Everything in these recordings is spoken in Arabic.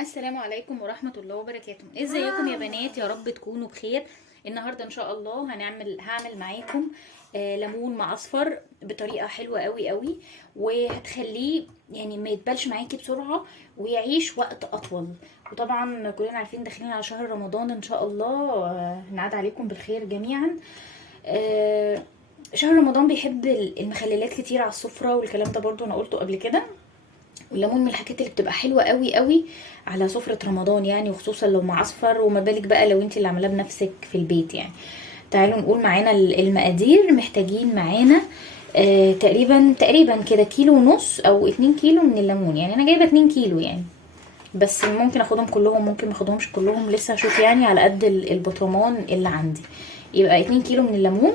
السلام عليكم ورحمة الله وبركاته. ازيكم يا بنات؟ يا رب تكونوا بخير. النهاردة ان شاء الله هعمل معاكم ليمون معصفر بطريقة حلوة قوي قوي، وهتخليه يعني ما يتبلش معاكي بسرعة ويعيش وقت اطول. وطبعا كلنا عارفين داخلين على شهر رمضان ان شاء الله، نعاد عليكم بالخير جميعا. شهر رمضان بيحب المخللات كتير على السفرة، والكلام ده برضو انا قلته قبل كده. والليمون من الحاجات اللي بتبقى حلوه قوي قوي على سفره رمضان يعني، وخصوصا لو معصفر، وما بالك بقى لو انت اللي عاملاه بنفسك في البيت يعني. تعالوا نقول معانا المقادير. محتاجين معانا تقريبا كده كيلو ونص او 2 كيلو من الليمون. يعني انا جايبه 2 كيلو يعني، بس ممكن اخدهم كلهم ممكن ما اخدهمش كلهم، لسه هشوف يعني على قد البطرمان اللي عندي. يبقى 2 كيلو من الليمون.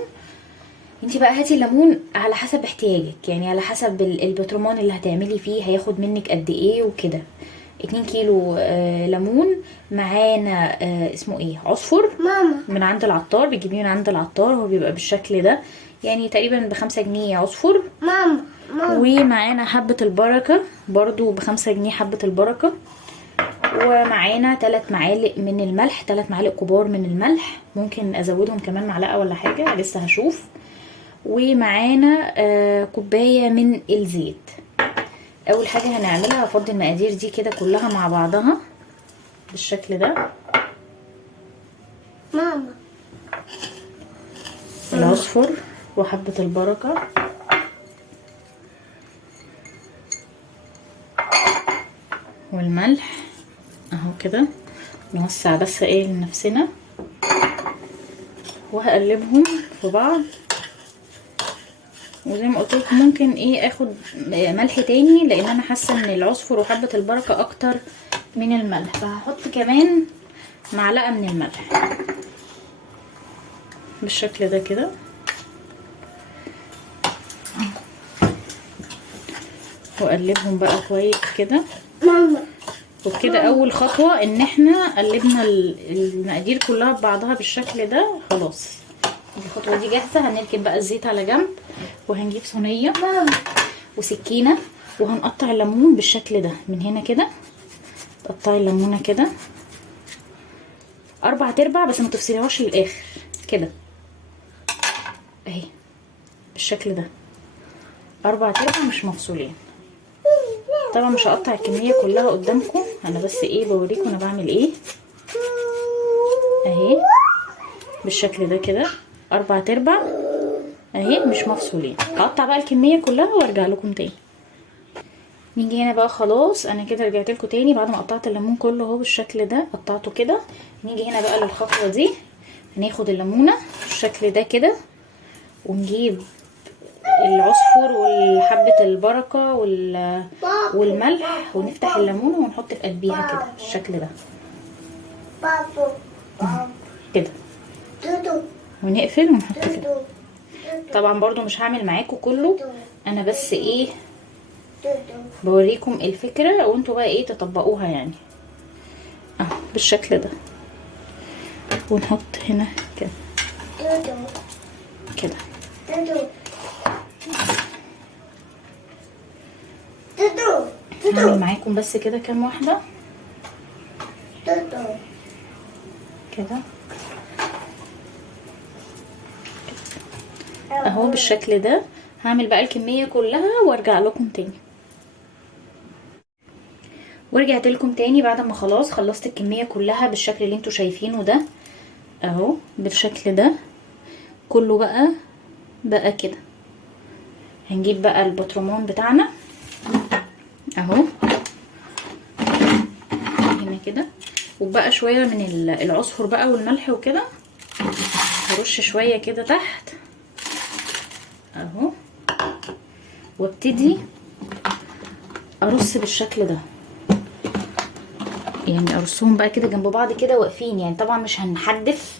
انتي بقى هاتي الليمون على حسب احتياجك، يعني على حسب البطرمان اللي هتعملي فيه هياخد منك قد ايه وكده. 2 كيلو ليمون. معانا اسمه ايه، عصفر ماما من عند العطار، بيجيبيه من عند العطار، هو بيبقى بالشكل ده يعني تقريبا ب5 جنيه عصفر. ماما ومعانا حبة البركة برضو ب5 جنيه حبة البركة. ومعانا 3 معالق من الملح، 3 معالق كبار من الملح، ممكن ازودهم كمان معلقة ولا حاجة لسه هشوف. ومعانا كوباية من الزيت. اول حاجة هنعملها هفضي المقادير دي كده كلها مع بعضها بالشكل ده. ماما العصفر وحبة البركة والملح اهو كده، نوسع بس ايه لنفسنا، وهقلبهم في بعض. وزي ما قلت لكم ممكن ايه اخد ملح تاني، لان انا حاسه ان العصفر وحبه البركه اكتر من الملح، فهحط كمان معلقه من الملح بالشكل ده كده. واقلبهم بقى كويس كده. ماما وبكده اول خطوه ان احنا قلبنا المقادير كلها ببعضها بالشكل ده. خلاص الخطوه دي جاهزه. هنركب بقى الزيت على جنب، وهنجيب صينيه وسكينه، وهنقطع الليمون بالشكل ده من هنا كده. تقطعي الليمونه كده 4/4، بس ما تفصليهاش للاخر كده اهي بالشكل ده، 4/4 مش مفصولين. طبعا مش هقطع الكميه كلها قدامكم، انا بس ايه بوريكم انا بعمل ايه اهي بالشكل ده كده، 4/4 اهي مش مفصولين. هقطع بقى الكميه كلها وارجع لكم تاني. نيجي هنا بقى خلاص، انا كده رجعت لكم تاني بعد ما قطعت الليمون كله اهو بالشكل ده، قطعته كده. نيجي هنا بقى للخطوه دي، هناخد الليمونه بالشكل ده كده، ونجيب العصفر والحبه البركه والملح، ونفتح الليمونه ونحط في قلبيها كده بالشكل ده كده، ونقفل ونحط كده. طبعا برضو مش هعمل معاكم كله، انا بس ايه بوريكم الفكرة، وانتوا بقى ايه تطبقوها يعني اهو بالشكل ده. ونحط هنا كده كده. هعمل معاكم بس كده كام واحدة كده اهو بالشكل ده. هعمل بقى الكمية كلها وارجع لكم تاني. ورجعت لكم تاني بعد ما خلاص خلصت الكمية كلها بالشكل اللي انتوا شايفينه ده اهو بالشكل ده كله بقى كده. هنجيب بقى البطرمان بتاعنا اهو هنا كده، وبقى شوية من العصفر بقى والملح وكده، هرش شوية كده تحت اهو، وابتدي ارص بالشكل ده. يعني ارصهم بقى كده جنب بعض كده واقفين، يعني طبعا مش هنحدف،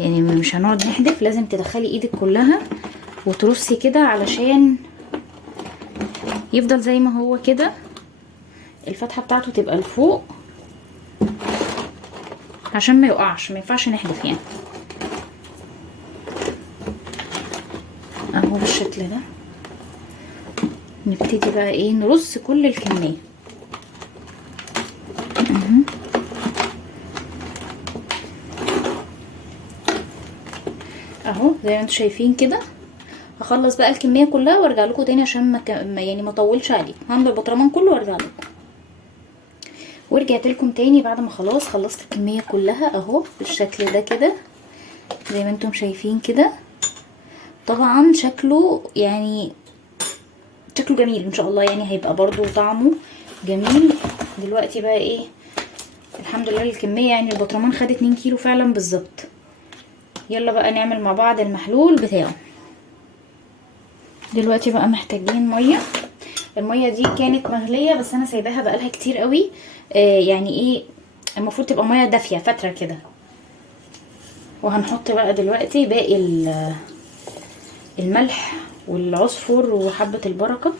يعني مش هنقعد نحدف، لازم تدخلي ايدك كلها وترصي كده علشان يفضل زي ما هو كده، الفتحة بتاعته تبقى لفوق عشان ما يقعش، ما ينفعش نحدف يعني اهو بالشكل ده. نبتدي بقى ايه نرص كل الكمية اهو زي ما انتم شايفين كده. هخلص بقى الكميه كلها وارجع لكم تاني عشان يعني ما اطولش عليكم. هعمل البطرمان كله وارجع لكم. ورجعت لكم تاني بعد ما خلاص خلصت الكميه كلها اهو بالشكل ده كده زي ما انتم شايفين كده. طبعا شكله يعني شكله جميل ان شاء الله، يعني هيبقى برضو طعمه جميل. دلوقتي بقى ايه، الحمد لله الكميه يعني البطرمان خد 2 كيلو فعلا بالظبط. يلا بقى نعمل مع بعض المحلول بتاعه. دلوقتي بقى محتاجين ميه. الميه دي كانت مغليه بس انا سايباها بقالها كتير قوي. يعني ايه، المفروض تبقى ميه دافيه فتره كده. وهنحط بقى دلوقتي باقي الملح والعصفر وحبه البركه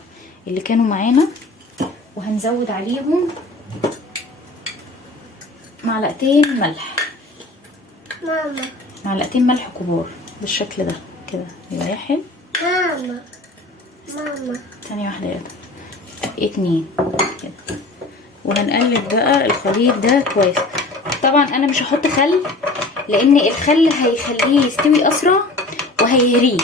اللي كانوا معانا، وهنزود عليهم معلقتين ملح. ماما معلقتين ملح كبار بالشكل ده كده. واحد. ماما ثانيه واحده يا ده. 2 كده. وهنقلب بقى الخليط ده كويس. طبعا انا مش هحط خل لان الخل هيخليه يستوي اسرع وهيهريه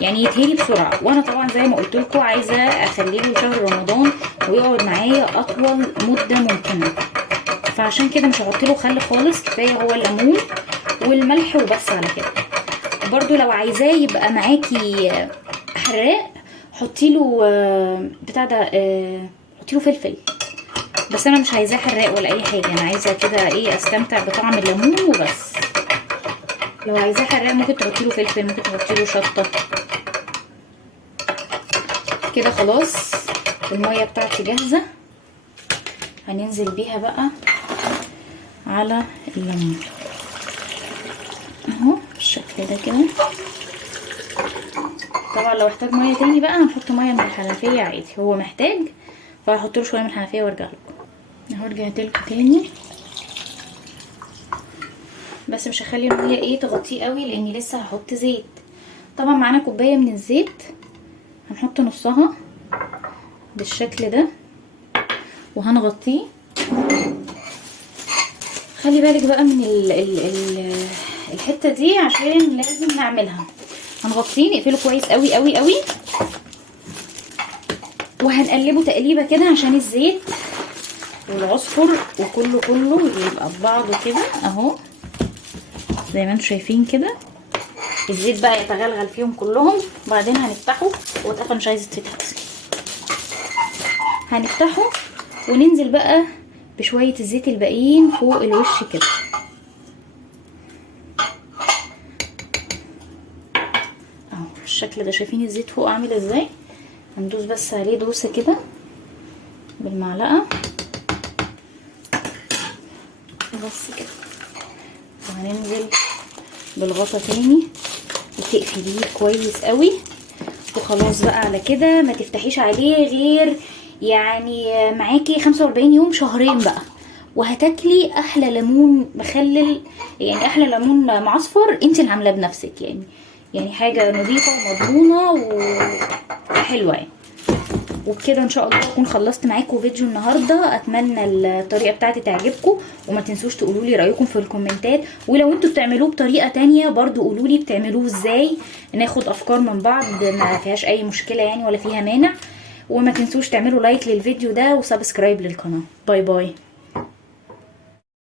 يعني يتهري بسرعه، وانا طبعا زي ما قلت لكم عايزه اخليه شهر رمضان ويقعد معايا اطول مده ممكنه، فعشان كده مش هحط له خل خالص. كفايه هو الليمون والملح وبس على كده. برضو لو عايزاه يبقى معاكي حراق حطي له بتاع ده، حطي له فلفل، بس انا مش عايزاه حراق ولا اي حاجه. انا عايزه كده ايه استمتع بطعم الليمون وبس. لو عايزاه حراق ممكن تحطي له فلفل، ممكن تحطي له شطه كده. خلاص الميه بتاعتي جاهزه، هننزل بيها بقى على الليمون اهو بالشكل ده كده. طبعا لو احتاج ميه تاني بقى هنحط ميه من الحنفيه عادي، هو محتاج فهحط له شويه من الحنفيه وارجع لكم. اهو رجعت لكم تاني، بس مش هخلي الميه ايه تغطيه قوي لاني لسه هحط زيت. طبعا معانا كوبايه من الزيت، هنحط نصها بالشكل ده وهنغطيه. خلي بالك بقى من الحته دي عشان لازم نعملها. هنغطيه نقفله كويس قوي قوي قوي، وهنقلبه تقليبه كده عشان الزيت والعصفر وكله يبقى ببعضه كده اهو زي ما انتم شايفين كده. الزيت بقى يتغلغل فيهم كلهم. وبعدين هنفتحه، هو اتقفل مش عايز يتفتح اصلا. هنفتحه وننزل بقى بشويه الزيت الباقيين فوق الوش كده اهو بالشكل ده. شايفين الزيت فوق عامل ازاي؟ هندوس بس عليه دوسه كده بالمعلقه بس كده، وهننزل بالغطا تاني وتقفليه كويس قوي. وخلاص بقى على كده ما تفتحيش عليه غير يعني معاكي 45 يوم، شهرين بقى، وهتاكلي احلى ليمون مخلل، يعني احلى ليمون معصفر انت اللي عاملاه بنفسك. يعني حاجه نظيفه ومضمونه وحلوه يعني. وبكده ان شاء الله اكون خلصت معاكم فيديو النهارده. اتمنى الطريقه بتاعتي تعجبكم، وما تنسوش تقولوا لي رايكم في الكومنتات. ولو انتوا بتعملوه بطريقه تانية برضو قولوا لي بتعملوه ازاي، ناخد افكار من بعض، ما فيهاش اي مشكله يعني ولا فيها مانع. وما تنسوش تعملوا لايك للفيديو ده وسبسكرايب للقناه. باي باي.